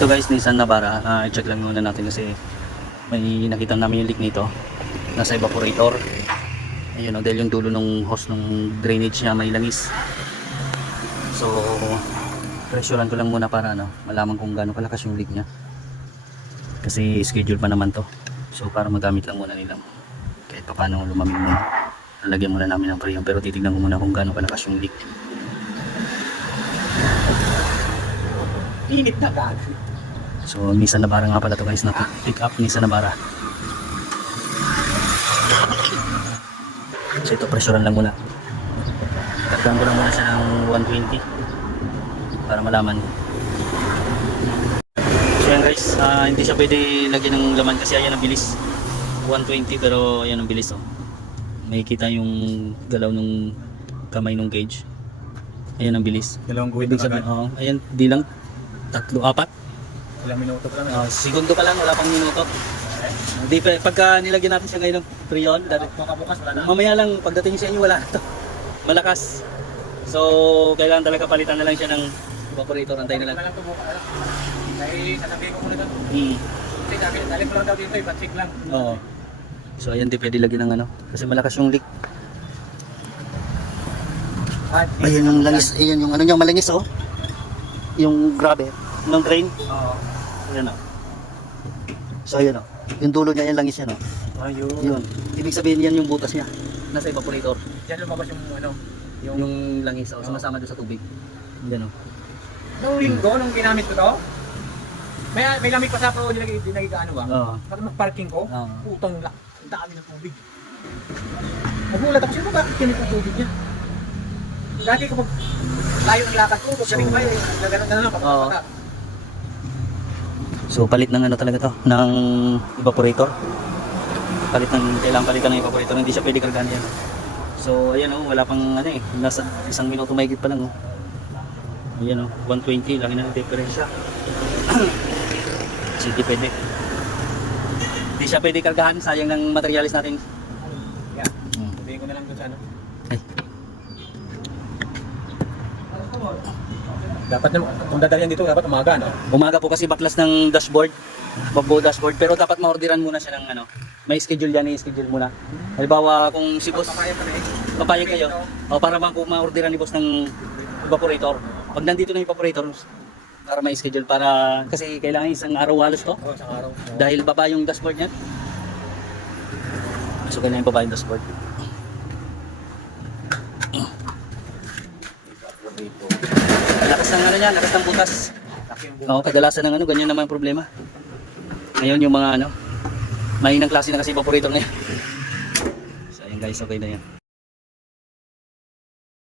Ito guys, Nissan Navara. I-check lang muna natin kasi may nakita namin yung leak nito. Nasa evaporator. Ayun o, dahil yung dulo ng hose ng drainage niya may langis. So, pressurean ko lang muna para malaman kung gaano kalakas yung leak niya. Kasi schedule pa naman to. So, para magamit lang muna nila. Kahit pa paano lumamig muna. Lalagyan muna namin ng freon pero titignan ko muna kung gaano kalakas yung leak. Init na gag. So, Nissan Navara nga pala to guys, na pick up Nissan Navara. So, ito pressurean lang muna. Tagdan ko lang muna siya ng 120 para malaman. So yan guys, hindi siya pwede lagyan ng laman kasi ayan ang bilis. 120 pero ayan ang bilis oh. May kita yung galaw ng kamay ng gauge. Ayan ang bilis. Dalawang guhit Ibig sabihin, ayan, di lang 3, 4. Ilang minuto pa lang. Segundo pa lang, wala pang minuto. Di pa, pagka nilagyan natin siya ngayon ng freon, Makabukas wala na. mamaya lang pagdating sa inyo wala to. Malakas. So kailangan talaga palitan na lang siya ng evaporator, antay na lang. Wala lang ito bukas. Dahil sasabihin ko muna doon. Hmm. Kasi sabi, dalhin ko lang daw dito, ipatsik lang. Oo. So ayan, di pwede lagyan ng kasi malakas yung leak. Ayan yung langis, ayan yung niya malangis oh. Yung grabe ng drain. Oo. Ayan oh. So ayan oh. Yung dulo niya, yan langis yan oh. Ayun. Yun. Ibig sabihin yan yung butas niya. Nasa evaporator. Diyan lumabas yung Yung langis oh, sumasama doon sa tubig. Yan oh. Noong linggo, nung ginamit ko to, may lamig pa sa ako dinagay ano ba? Oo. Pag mag-parking ko, Oo. putang dami ng tubig. Nagulat ako, sino bakit ganito ang tubig niya? Dati kapag layo ng lakad ko, pag galing ba, gano'n na lang, Oo. pagkakata. So palit ng talaga to, ng evaporator. Kailangan palitan ng evaporator, hindi siya pwede kargahan yan. So ayan oh, wala pang nasa 1 minuto mahigit pa lang oh. Ayan oh, 120, laki na ng diferensya. So hindi pwede. Hindi siya pwede kargahan, sayang ng materialis natin. Yeah, sabihin ko na lang doon sa ano. Ay. Dapat naman, kung dadalhin dito, dapat umaga, no? Umaga po kasi baklas ng dashboard, bago dashboard, pero dapat ma-orderan muna siya ng may schedule yan, i-schedule muna. Halimbawa kung si boss, Papayag pa na eh. papayag kayo, para ma-orderan ni boss ng evaporator. Pag nandito na yung evaporator, para may schedule para, kasi kailangan isang araw halos to, Oo, isang araw. dahil baba yung dashboard niya. So kailangan baba yung dashboard. Lakas ng niya, lakas ng butas. Laki yung bukas. Oo, kadalasan ng ganyan naman ang problema. Ngayon yung mga mahinang klase na kasi evaporator na yan. So ayun guys, okay na yan.